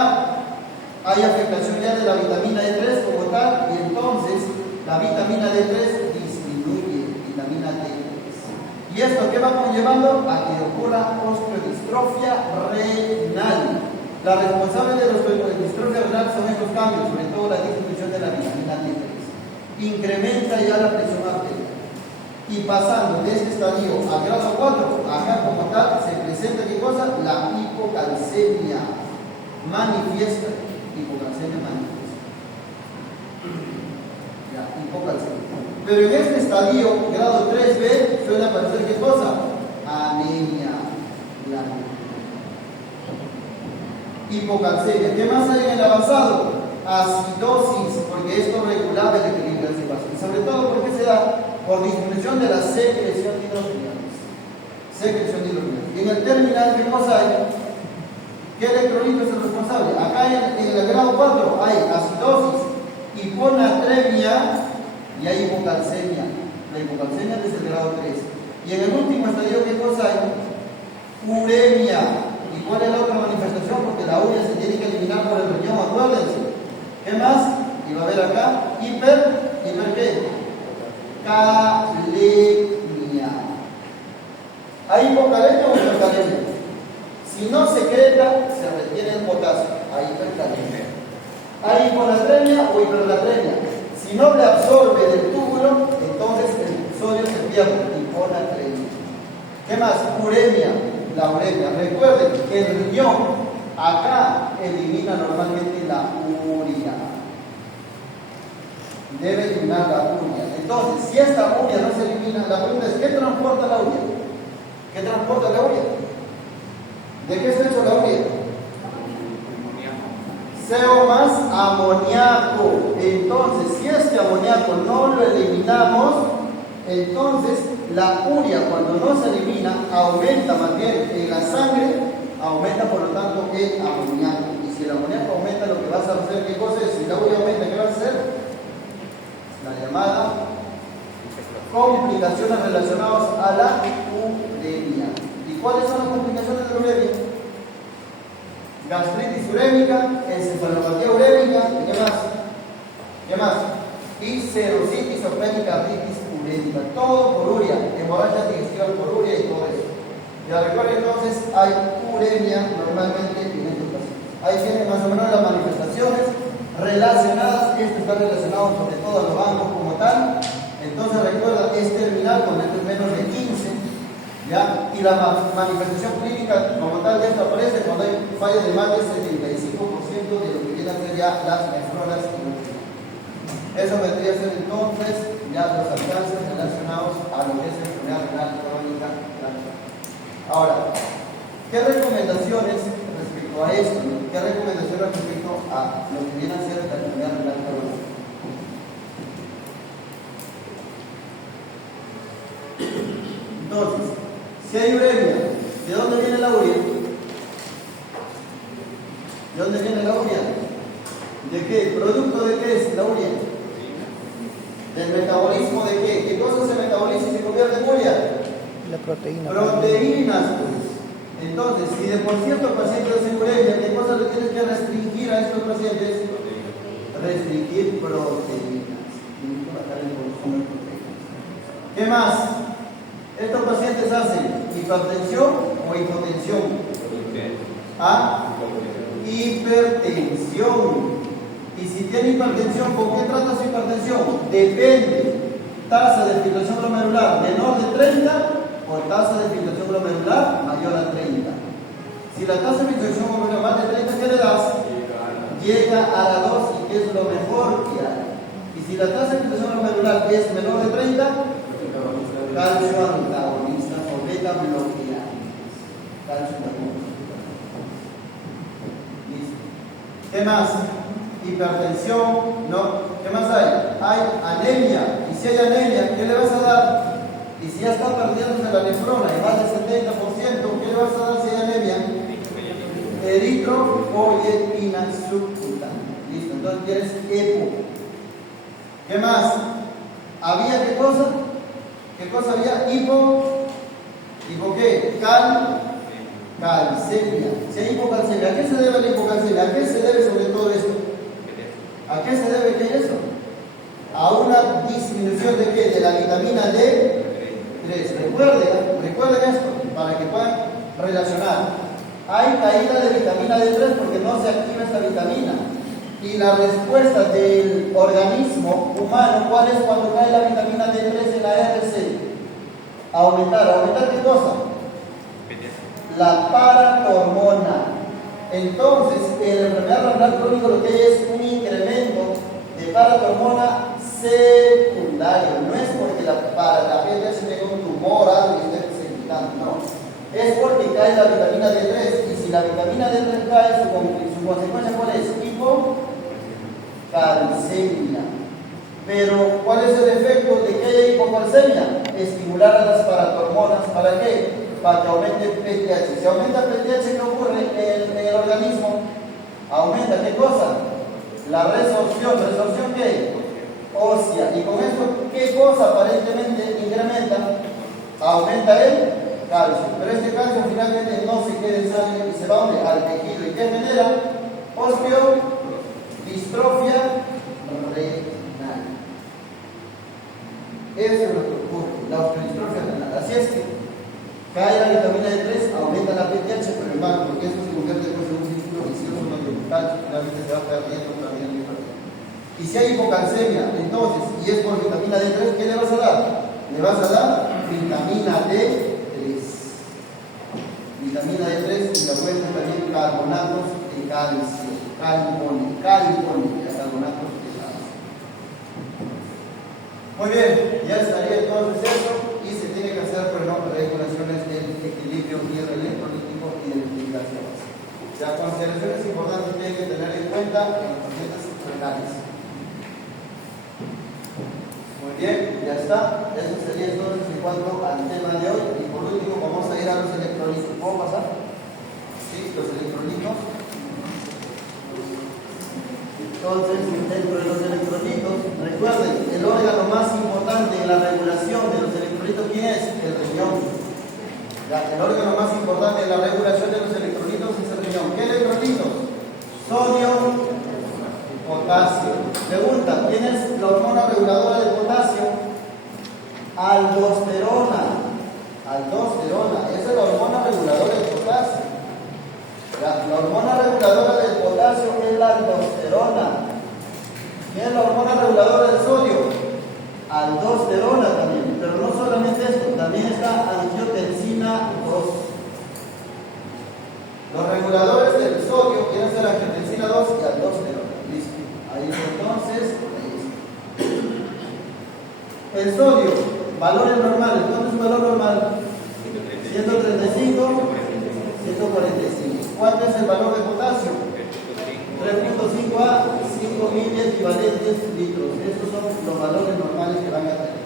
hay afectación ya de la vitamina D3 como tal, y entonces la vitamina D3 disminuye, vitamina D3. ¿Y esto qué va conllevando? A que ocurra osteodistrofia renal. La responsable de la osteodistrofia renal son estos cambios, sobre todo la disminución de la vitamina D3. Incrementa ya la presión arterial. Y pasando de este estadio al grado 4, acá como tal se presenta ¿qué cosa? La hipocalcemia manifiesta. Ya, hipocalcemia. Pero en este estadio, grado 3B, suele aparecer ¿qué cosa? Anemia. Hipocalcemia. ¿Qué más hay en el avanzado? Acidosis, porque esto regulaba el equilibrio del vaso. Y sobre todo, ¿por qué se da? Por disminución de la secreción de hidrogenados. Y en el terminal, ¿qué cosa hay? ¿Qué electrolito es el responsable? Acá en el grado 4 hay acidosis, hiponatremia y hay hipocalcemia. La hipocalcemia es el grado 3. Y en el último estadio, ¿qué cosa hay? Uremia. ¿Y cuál es la otra manifestación? Porque la urea se tiene que eliminar por el riñón, acuérdense. ¿Qué más? Y va a haber acá ¿hiper qué? Calemia. ¿Hay hipocalemia o hipercalemia? Si no secreta, se retiene el potasio. Hay hipercalemia. ¿Hay hiponatremia o hipernatremia? Si no le absorbe del túbulo, entonces el sodio se pierde. Hiponatremia. ¿Qué más? Uremia. La uremia. Recuerden que el riñón acá elimina normalmente la urea. Debe eliminar la urea. Entonces, si esta urea no se elimina, la pregunta es: ¿qué transporta la urea? ¿Qué transporta la urea? ¿De qué está hecho la urea? CO más amoníaco. Entonces, si este amoníaco no lo eliminamos, entonces la urea, cuando no se elimina, aumenta más bien en la sangre, aumenta por lo tanto el amoníaco. Y si el amoníaco aumenta, lo que vas a hacer, ¿qué cosa es? Si la urea aumenta, ¿qué vas a hacer? La llamada complicaciones relacionadas a la uremia. ¿Y cuáles son las complicaciones de la uremia? Gastritis urémica, encefalopatía urémica, ¿qué más? ¿Qué más? Y serositis o pericarditis urémica. Todo por urea, hemorragia digestiva por urea y todo eso. Ya recuerden, entonces hay uremia normalmente en estos casos. Ahí tienen más o menos las manifestaciones relacionadas. Esto está relacionado sobre todo a los bancos como tal. Entonces recuerda, es terminal cuando es menos de 15, ¿ya? Y la manifestación clínica como tal de esto aparece cuando hay fallas de más del 75% de lo que vienen a ser ya las nefronas. Eso vendría a ser entonces ya los alcances relacionados a lo que es la enfermedad renal crónica. Ahora, ¿qué recomendaciones respecto a esto? ¿Qué recomendaciones respecto a lo que viene a ser la enfermedad renal crónica? Entonces, si hay uremia, ¿de dónde viene la urea? ¿De dónde viene la urea? ¿De qué? ¿Producto de qué es la urea? ¿Del metabolismo de qué? ¿Qué cosa se metaboliza y se convierte en urea? La proteína. Proteínas, pues. Entonces, si de por cierto paciente hace uremia, ¿qué cosa le tienes que restringir a estos pacientes? Restringir proteínas. Tienes que bajar el consumo de proteínas. ¿Qué más? Estos pacientes hacen hipertensión o hipotensión. ¿Ah? Hipertensión. Y si tiene hipertensión, ¿con qué trata su hipertensión? Depende. Tasa de filtración glomerular menor de 30 o tasa de filtración glomerular mayor a 30. Si la tasa de filtración glomerular más de 30, ¿qué le das? Llega a la dosis, que es lo mejor que hay. Y si la tasa de filtración glomerular es menor de 30, calcio antagonista o beta bloqueantes. Calcio antagonista. Listo. ¿Qué más? Hipertensión, ¿no? ¿Qué más hay? Hay anemia. Y si hay anemia, ¿qué le vas a dar? Y si ya está perdiéndose la nefrona y más del 70%, ¿qué le vas a dar si hay anemia? Eritropoyetina subcutánea. Listo, entonces tienes EPO. ¿Qué más? ¿Había qué cosa? ¿Qué cosa había? ¿Hipo qué? Calcemia. Si hay hipocalcemia, ¿a qué se debe la hipocalcemia? ¿A qué se debe sobre todo esto? ¿A qué se debe qué es eso? A una disminución de qué? De la vitamina D3. Recuerden esto para que puedan relacionar. Hay caída de vitamina D3 porque no se activa esta vitamina. Y la respuesta del organismo humano, ¿cuál es cuando cae la vitamina D3 en la RC? ¿Aumentar qué cosa? La paratormona. Entonces, en la enfermedad renal crónica lo que hay es un incremento de paratormona secundario. No es porque la PTH tenga un tumor, algo y esté secretando, no. Es porque cae la vitamina D3. Y si la vitamina D3 cae, su consecuencia, ¿cuál es? Hipocalcemia. Pero, ¿cuál es el efecto de que haya hipocalcemia? Estimular a las paratormonas. ¿Para qué? Para que aumente el PTH. Si aumenta el PTH, ¿qué ocurre en el organismo? Aumenta, ¿qué cosa? La resorción. ¿Resorción qué? Ósea. Y con esto, ¿qué cosa aparentemente incrementa? Aumenta el calcio. Pero este calcio finalmente no se queda en sangre y se va al tejido. ¿Y qué genera? distrofia renal. Eso es lo que ocurre, la autodistrofia renal. Así es que cae la vitamina D3, aumenta la PTH, pero hermano, porque eso se convierte en un círculo vicioso donde el calcio finalmente se va perdiendo. Y si hay hipocalcemia, entonces, y es por vitamina D3, ¿qué le vas a dar? Le vas a dar vitamina D3. Vitamina D3 y la vuelta también carbonatos de calcio, calipónica, carbonatos de calcio. Muy bien, ya estaría entonces eso y se tiene que hacer regulaciones del equilibrio hidroelectrolítico y de medicaciones. Ya consideraciones importantes que hay que tener en cuenta en los pacientes renales. Muy bien, ya está. Eso sería entonces en cuanto al tema de hoy. Y por último vamos a ir a los electrolitos. ¿Puedo pasar? Sí, los electrolitos. Entonces, dentro de los electrolitos, recuerden, el órgano más importante en la regulación de los electrolitos, ¿quién es? El riñón. El órgano más importante en la regulación de los electrolitos es el riñón. ¿Qué electrolitos? Sodio, potasio. Pregunta, ¿quién es la hormona reguladora del potasio? Aldosterona. Aldosterona, esa es la hormona reguladora del potasio. La hormona reguladora del potasio es la aldosterona. ¿Quién es la hormona reguladora del sodio? Aldosterona también. Pero no solamente esto, también está angiotensina 2. Los reguladores del sodio quieren ser angiotensina 2 y aldosterona. Listo. Ahí entonces, el sodio, valores normales. ¿Cuánto es un valor normal? 135, 145. ¿Cuánto es el valor de potasio? 3.5 a 5.000 equivalentes litros. Estos son los valores normales que van a tener.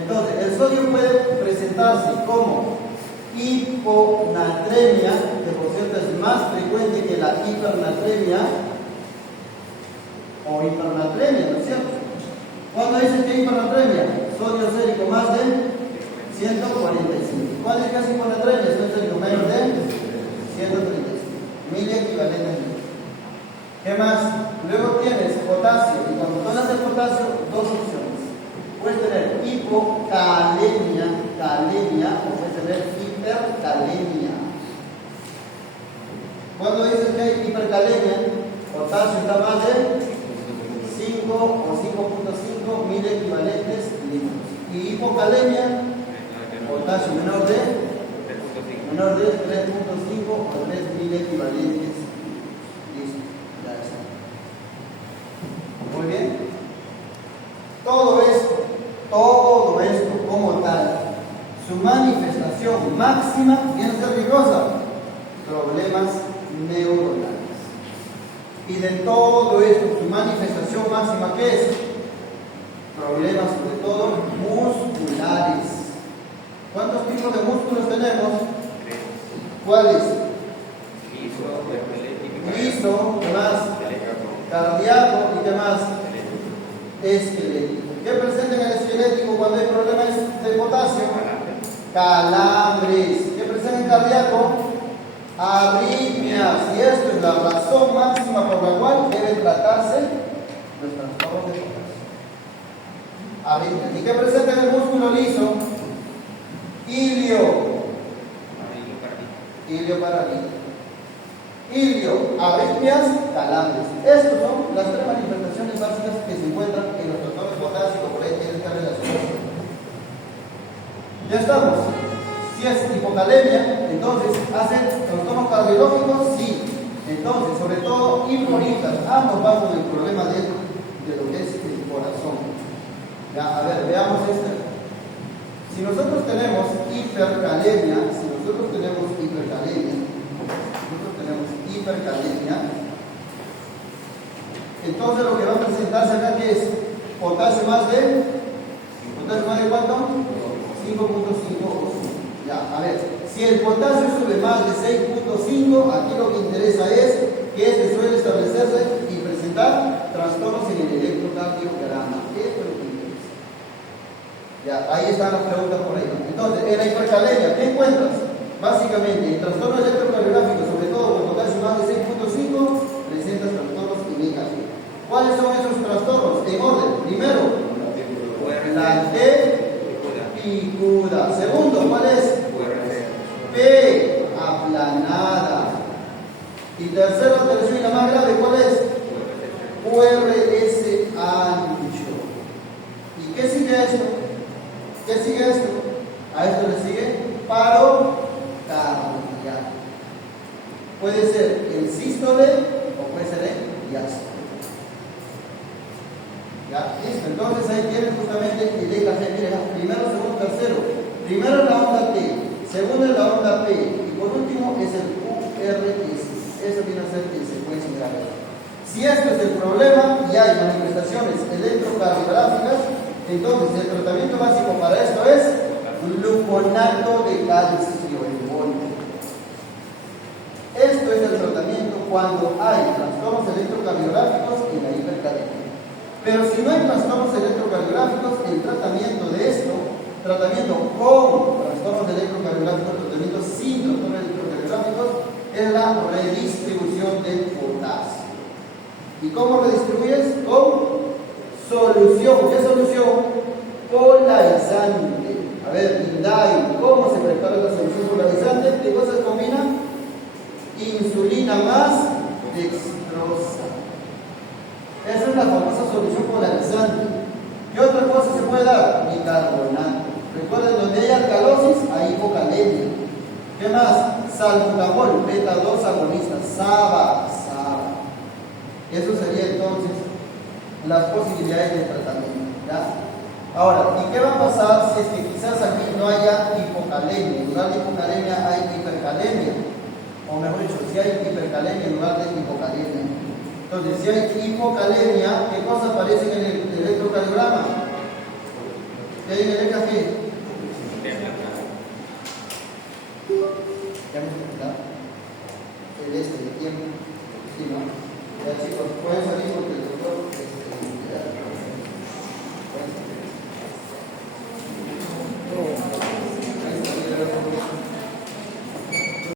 Entonces, el sodio puede presentarse como hiponatremia, que por cierto es más frecuente que la hipernatremia, o hipernatremia, ¿no es cierto? ¿Cuándo dicen que hipernatremia? Sodio sérico más de 145. ¿Cuál es casi hipernatremia? Sodio sérico mayor de 135. 1000 equivalentes. ¿Qué más? Luego tienes potasio. Y cuando tú hablas de potasio, dos opciones. Puedes tener hipocalemia, o puedes tener hipercalemia. Cuando dices que hay hipercalemia, potasio está más de 5 o 5.5 mil equivalentes litros. Y hipocalemia, potasio menor de 3.5 o 3.000 equivalentes. Listo, ya está. Muy bien. Todo esto como tal, su manifestación máxima viene a ser qué cosa? Problemas neuronales. Y de todo esto, su manifestación máxima, ¿qué es? Problemas sobre todo musculares. ¿Cuántos tipos de músculos tenemos? ¿Cuáles? Liso, ¿qué más? Cardíaco, ¿y qué más? Esquelético. ¿Qué presenta en el esquelético cuando hay problemas de potasio? Calambres. ¿Qué presenta en cardíaco? Arritmias. Y esto es la razón máxima por la cual deben tratarse los trastornos de potasio. Arritmias. ¿Y qué presenta en el músculo liso? Ilioparalítico. Arritmias, calambres. Estas son las tres manifestaciones básicas que se encuentran en los trastornos de potasio, por ahí tienen que relacionarse. Ya estamos. Si es hipocalemia, entonces hacen trastornos cardiológicos, sí. Entonces, sobre todo, hiporicas. Ambos van con el problema de lo que es el corazón. Ya, a ver, veamos esto. Si nosotros tenemos hipercalemia, entonces lo que va a presentarse acá que es potasio más de ¿cuánto? 5.5. Ya, a ver, si el potasio sube más de 6.5, aquí lo que interesa es que este suele establecerse y presentar trastornos en el electrocardiograma. Esto es lo que interesa. Ya, ahí están las preguntas por ahí. Entonces, en la hipercalemia, ¿qué encuentras? Básicamente, el trastorno electrocardiográfico, sobre todo con potasio más de 6.5, presentas trastornos indica aquí. ¿Cuáles son esos trastornos? En orden. Primero, la T picuda. Segundo, ¿cuál es? P aplanada. Y tercero, tercero y la más grave, ¿cuál es? QRS ancho. ¿Y qué sigue a esto? ¿Qué sigue a esto? A esto le sigue paro cardíaco. Puede ser el sístole o puede ser el diástole. ¿Ya? Listo. Entonces ahí tienen justamente el EKG. Miren, primero, segundo, tercero. Primero la onda T, segundo es la onda P y por último es el QRS. Eso viene a ser el secuencia grave. Si esto es el problema y hay manifestaciones electrocardiográficas, entonces el tratamiento básico para esto es gluconato de calcio en polvo. Esto es el tratamiento cuando hay trastornos electrocardiográficos y la hipercalemia. Pero si no hay trastornos electrocardiográficos, el tratamiento de esto, tratamiento con trastornos electrocardiográficos, tratamiento sin trastornos electrocardiográficos, es la redistribución del potasio. ¿Y cómo redistribuyes? Con solución. ¿Qué solución? Polarizante. A ver, Indai, ¿cómo se prepara la solución polarizante? ¿Qué cosas combinan? Insulina más dextrosa. Esa es la famosa solución polarizante. ¿Qué otra cosa se puede dar? Bicarbonato. Recuerden, donde hay alcalosis, hay hipocalemia. ¿Qué más? Salbutamol, beta 2 agonista, SABA. Eso sería entonces las posibilidades de tratamiento. ¿Ya? Ahora, ¿y qué va a pasar si es que quizás aquí no haya hipocalemia? En lugar de hipocalemia hay hipercalemia. O mejor dicho, si hay hipercalemia en lugar de hipocalemia. Entonces, si hay hipocalemia, ¿qué cosa aparece en el electrocardiograma? ¿Qué hay en el EKG? ¿Ya hemos terminado? El de tiempo. Sí, ¿no? Ya chicos, pueden salir.